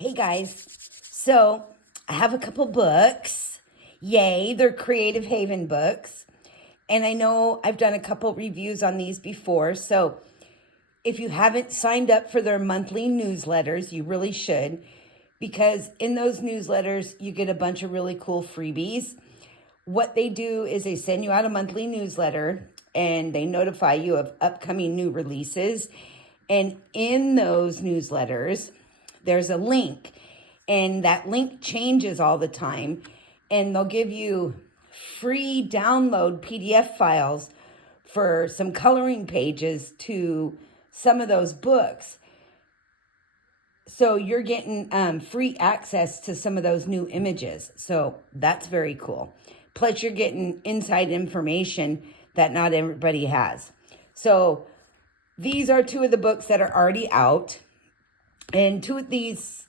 Hey guys, so I have a couple books. Yay, they're Creative Haven books. And I know I've done a couple reviews on these before. So if you haven't signed up for their monthly newsletters, you really should. Because in those newsletters, you get a bunch of really cool freebies. What they do is they send you out a monthly newsletter and they notify you of upcoming new releases. And in those newsletters, there's a link, and that link changes all the time, and they'll give you free download PDF files for some coloring pages to some of those books. So you're getting free access to some of those new images. So that's very cool. Plus you're getting inside information that not everybody has. So these are two of the books that are already out. And two of these,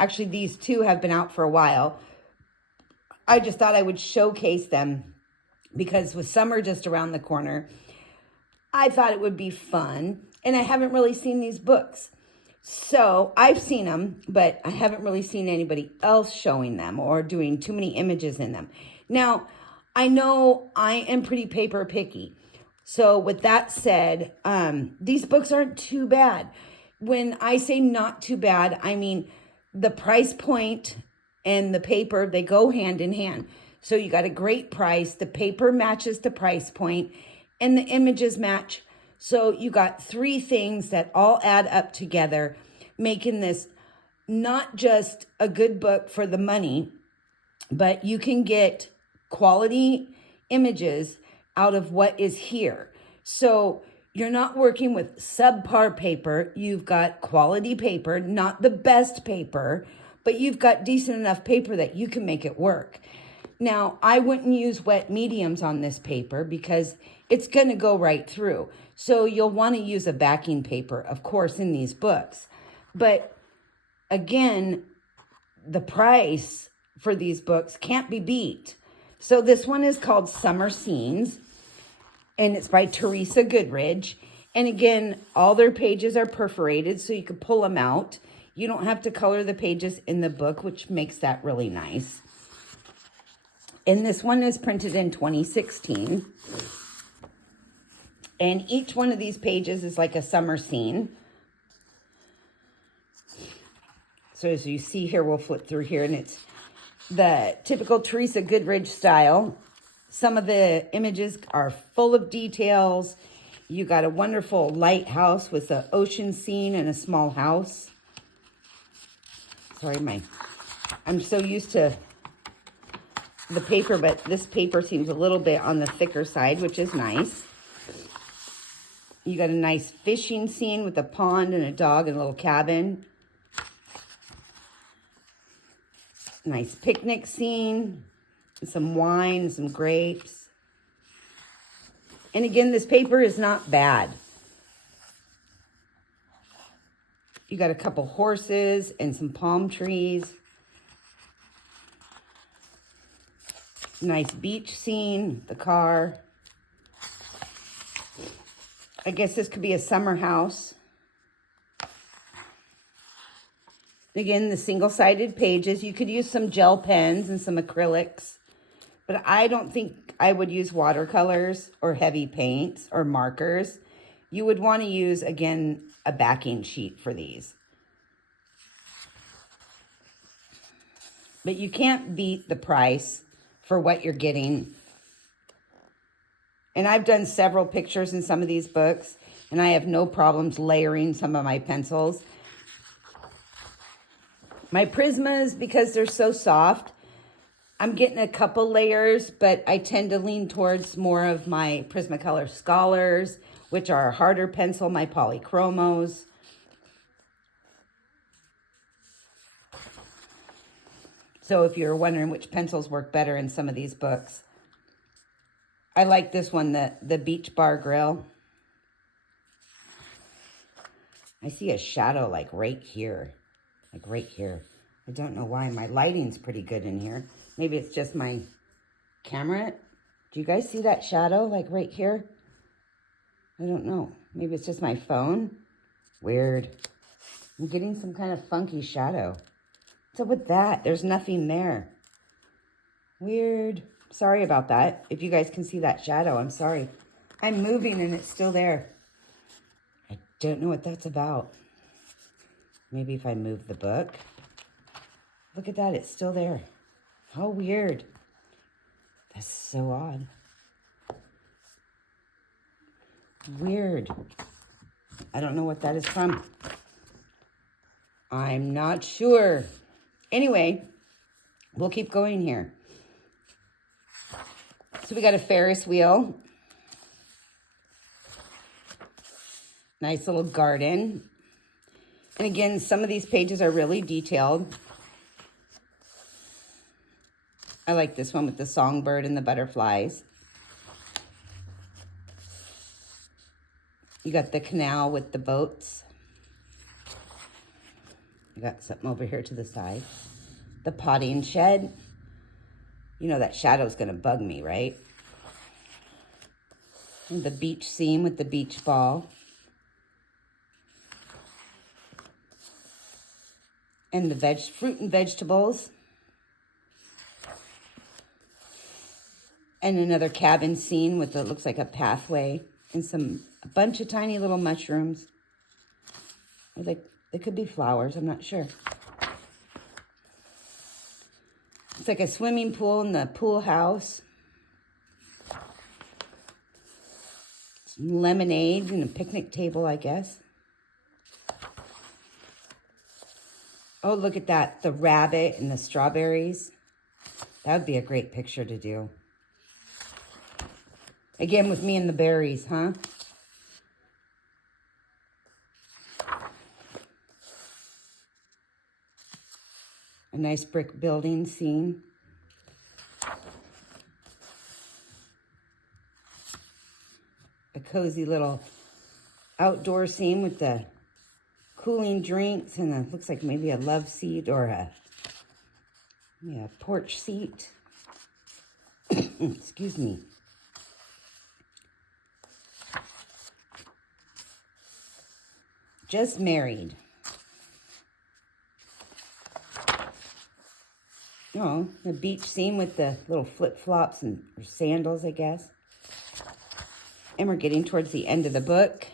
actually these two have been out for a while. I just thought I would showcase them because with summer just around the corner, I thought it would be fun. And I haven't really seen these books. So I've seen them, but I haven't really seen anybody else showing them or doing too many images in them. Now, I know I am pretty paper picky. So with that said, these books aren't too bad. When I say not too bad, I mean the price point and the paper, they go hand in hand. So you got a great price, the paper matches the price point, and the images match. So you got three things that all add up together, making this not just a good book for the money, but you can get quality images out of what is here. So you're not working with subpar paper. You've got quality paper, not the best paper, but you've got decent enough paper that you can make it work. Now, I wouldn't use wet mediums on this paper because it's going to go right through. So you'll want to use a backing paper, of course, in these books. But again, the price for these books can't be beat. So this one is called Summer Scenes, and it's by Teresa Goodridge. And again, all their pages are perforated, so you can pull them out. You don't have to color the pages in the book, which makes that really nice. And this one is printed in 2016. And each one of these pages is like a summer scene. So as you see here, we'll flip through here, and it's the typical Teresa Goodridge style. Some of the images are full of details. You got a wonderful lighthouse with an ocean scene and a small house. Sorry, I'm so used to the paper, but this paper seems a little bit on the thicker side, which is nice. You got a nice fishing scene with a pond and a dog and a little cabin. Nice picnic scene. Some wine, some grapes. And again, this paper is not bad. You got a couple horses and some palm trees. Nice beach scene, the car. I guess this could be a summer house. Again, the single-sided pages. You could use some gel pens and some acrylics. But I don't think I would use watercolors or heavy paints or markers. You would want to use, again, a backing sheet for these. But you can't beat the price for what you're getting. And I've done several pictures in some of these books, and I have no problems layering some of my pencils. My Prismas, because they're so soft, I'm getting a couple layers, but I tend to lean towards more of my Prismacolor Scholars, which are a harder pencil, my Polychromos. So if you're wondering which pencils work better in some of these books, I like this one, the Beach Bar Grill. I see a shadow like right here. Like right here. I don't know why. My lighting's pretty good in here. Maybe it's just my camera. Do you guys see that shadow like right here? I don't know. Maybe it's just my phone. Weird. I'm getting some kind of funky shadow. So with that, there's nothing there. Weird. Sorry about that. If you guys can see that shadow, I'm sorry. I'm moving and it's still there. I don't know what that's about. Maybe if I move the book. Look at that, it's still there. How weird. That's so odd. Weird. I don't know what that is from. I'm not sure. Anyway, we'll keep going here. So we got a Ferris wheel. Nice little garden. And again, some of these pages are really detailed. I like this one with the songbird and the butterflies. You got the canal with the boats. I got something over here to the side. The potting shed. You know that shadow's gonna bug me, right? And the beach scene with the beach ball. And the fruit and vegetables. And another cabin scene with what looks like a pathway and a bunch of tiny little mushrooms. They could be flowers, I'm not sure. It's like a swimming pool in the pool house. Some lemonade and a picnic table, I guess. Oh, look at that. The rabbit and the strawberries. That would be a great picture to do. Again, with me and the berries, huh? A nice brick building scene. A cozy little outdoor scene with the cooling drinks and looks like maybe a love seat or a porch seat. Excuse me. Just married. Oh, the beach scene with the little flip-flops and or sandals, I guess. And we're getting towards the end of the book.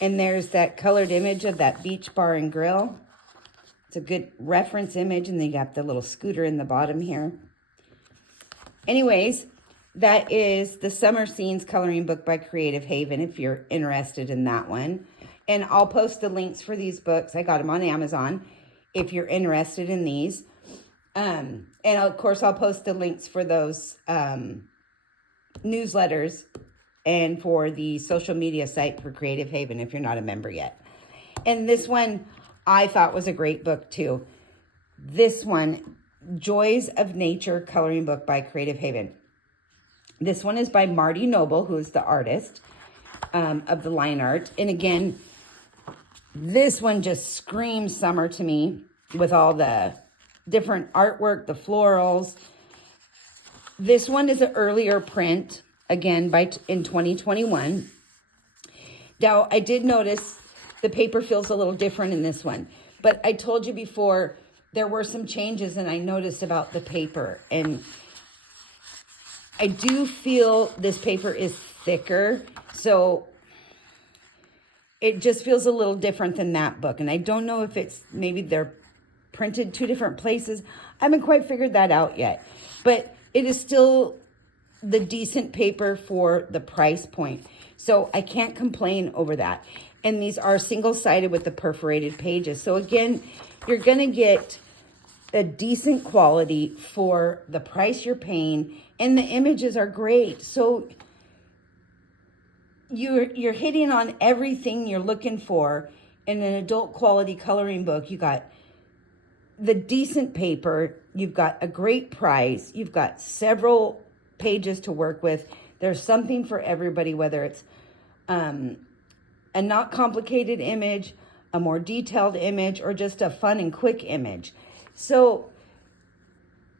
And there's that colored image of that beach bar and grill. It's a good reference image, and they got the little scooter in the bottom here. Anyways, that is the Summer Scenes coloring book by Creative Haven, if you're interested in that one. And I'll post the links for these books. I got them on Amazon if you're interested in these. And of course, I'll post the links for those newsletters and for the social media site for Creative Haven if you're not a member yet. And this one I thought was a great book too. This one, Joys of Nature coloring book by Creative Haven. This one is by Marty Noble, who is the artist of the line art. And again, this one just screams summer to me with all the different artwork, the florals. This one is an earlier print, again, in 2021. Now, I did notice the paper feels a little different in this one. But I told you before, there were some changes and I noticed about the paper. And I do feel this paper is thicker. So it just feels a little different than that book. And I don't know if it's maybe they're printed two different places. I haven't quite figured that out yet. But it is still the decent paper for the price point. So I can't complain over that. And these are single-sided with the perforated pages. So again, you're going to get a decent quality for the price you're paying. And the images are great. So you're hitting on everything you're looking for in an adult quality coloring book. You got the decent paper, you've got a great price, you've got several pages to work with. There's something for everybody, whether it's a not complicated image, a more detailed image, or just a fun and quick image. So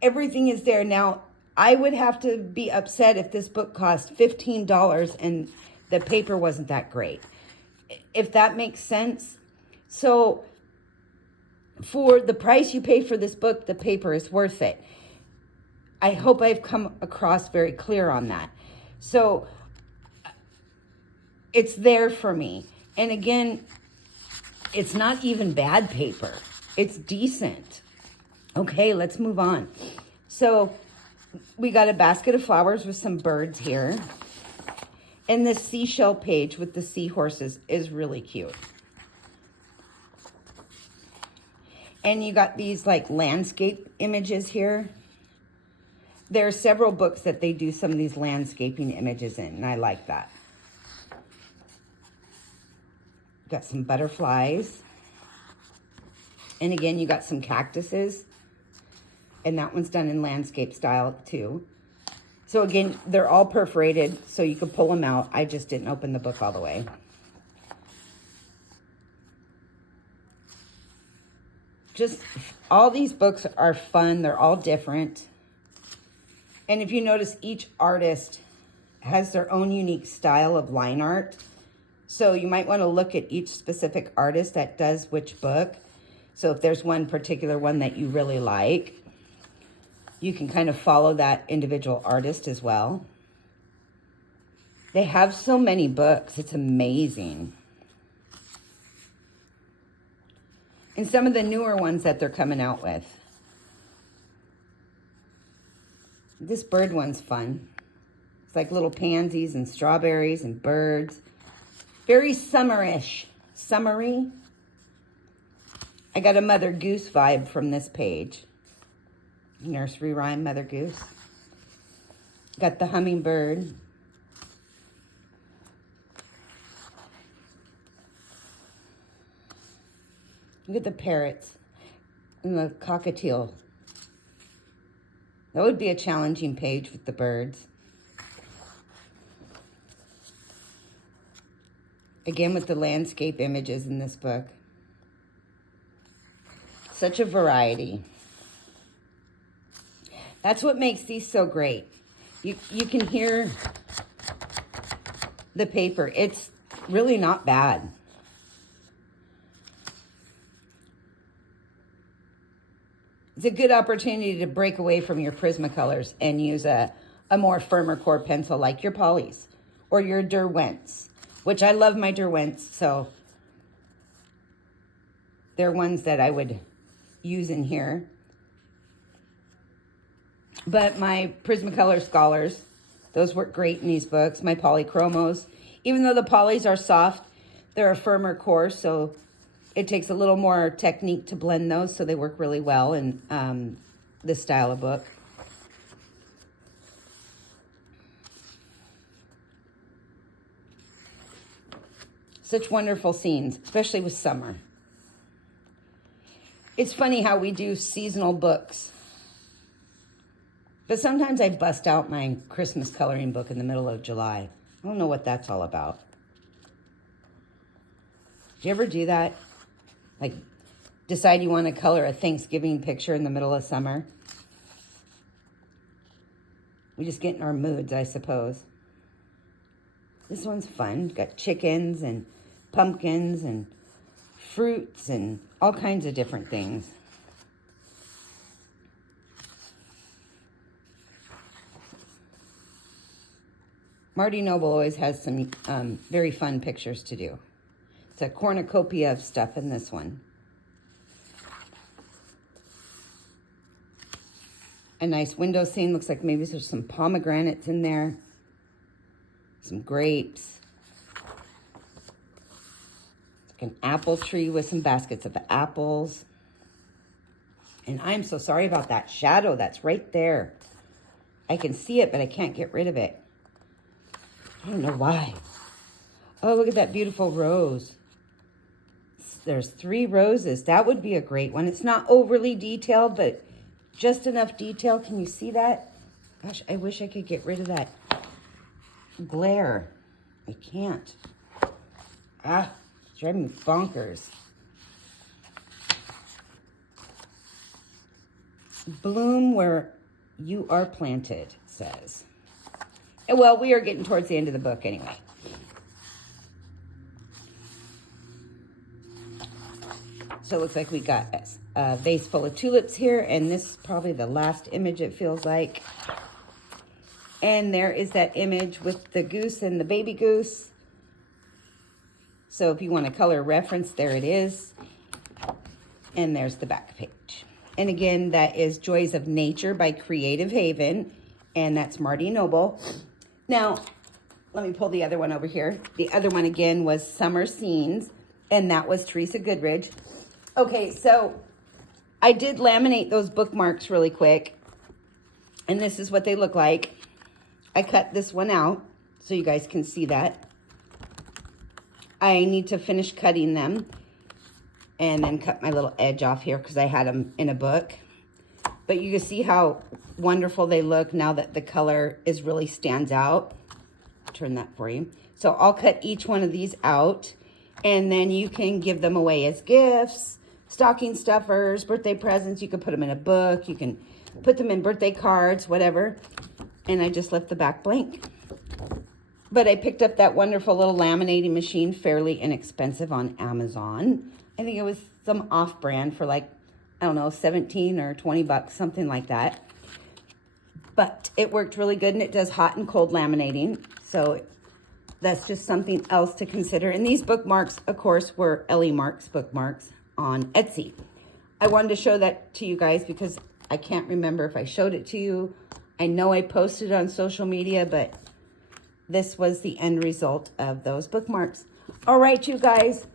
everything is there. Now, I would have to be upset if this book cost $15 and the paper wasn't that great, if that makes sense. So for the price you pay for this book, the paper is worth it. I hope I've come across very clear on that. So it's there for me. And again, it's not even bad paper. It's decent. Okay, let's move on. So we got a basket of flowers with some birds here. And this seashell page with the seahorses is really cute. And you got these like landscape images here. There are several books that they do some of these landscaping images in, and I like that. Got some butterflies. And again, you got some cactuses. And that one's done in landscape style too. So again, they're all perforated, so you could pull them out. I just didn't open the book all the way. Just all these books are fun. They're all different. And if you notice, each artist has their own unique style of line art. So you might want to look at each specific artist that does which book. So if there's one particular one that you really like, you can kind of follow that individual artist as well. They have so many books. It's amazing. And some of the newer ones that they're coming out with. This bird one's fun. It's like little pansies and strawberries and birds. Very summerish. Summery. I got a Mother Goose vibe from this page. Nursery rhyme, Mother Goose. Got the hummingbird. Look at the parrots and the cockatiel. That would be a challenging page with the birds. Again, with the landscape images in this book. Such a variety. That's what makes these so great. You can hear the paper. It's really not bad. It's a good opportunity to break away from your Prismacolors and use a more firmer core pencil like your Polys or your Derwents, which I love my Derwents, so they're ones that I would use in here. But my Prismacolor Scholars, those work great in these books. My Polychromos, even though the polys are soft, they're a firmer core, so it takes a little more technique to blend those, so they work really well in this style of book. Such wonderful scenes, especially with summer. It's funny how we do seasonal books. But sometimes I bust out my Christmas coloring book in the middle of July. I don't know what that's all about. Do you ever do that? Like, decide you want to color a Thanksgiving picture in the middle of summer? We just get in our moods, I suppose. This one's fun. Got chickens and pumpkins and fruits and all kinds of different things. Marty Noble always has some very fun pictures to do. It's a cornucopia of stuff in this one. A nice window scene. Looks like maybe there's some pomegranates in there. Some grapes. It's like an apple tree with some baskets of apples. And I'm so sorry about that shadow that's right there. I can see it, but I can't get rid of it. I don't know why. Oh, look at that beautiful rose. There's 3 roses. That would be a great one. It's not overly detailed, but just enough detail. Can you see that? Gosh, I wish I could get rid of that glare. I can't. Ah, it's driving me bonkers. Bloom where you are planted, it says. Well, we are getting towards the end of the book anyway. So it looks like we got a vase full of tulips here, and this is probably the last image, it feels like. And there is that image with the goose and the baby goose. So if you want a color reference, there it is. And there's the back page. And again, that is Joys of Nature by Creative Haven, and that's Marty Noble. Now, let me pull the other one over here. The other one again was Summer Scenes, and that was Teresa Goodridge. Okay, so I did laminate those bookmarks really quick, and this is what they look like. I cut this one out so you guys can see that. I need to finish cutting them and then cut my little edge off here because I had them in a book. But you can see how wonderful they look now that the color is really stands out. Turn that for you. So I'll cut each one of these out, and then you can give them away as gifts, stocking stuffers, birthday presents. You can put them in a book. You can put them in birthday cards, whatever. And I just left the back blank. But I picked up that wonderful little laminating machine, fairly inexpensive on Amazon. I think it was some off-brand for like, I don't know, 17 or 20 bucks, something like that. But it worked really good, and it does hot and cold laminating. So that's just something else to consider. And these bookmarks, of course, were Ellie Marks bookmarks on Etsy. I wanted to show that to you guys because I can't remember if I showed it to you. I know I posted it on social media, but this was the end result of those bookmarks. All right, you guys.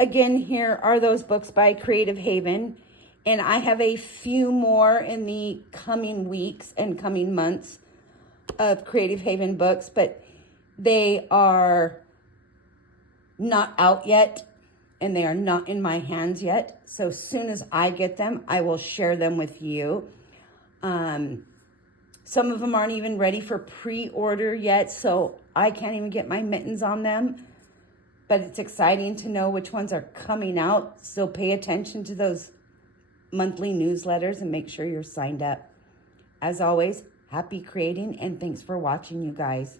Again, here are those books by Creative Haven. And I have a few more in the coming weeks and coming months of Creative Haven books, but they are not out yet, and they are not in my hands yet. So as soon as I get them, I will share them with you. Some of them aren't even ready for pre-order yet, so I can't even get my mittens on them. But it's exciting to know which ones are coming out. So pay attention to those monthly newsletters and make sure you're signed up. As always, happy creating, and thanks for watching, you guys.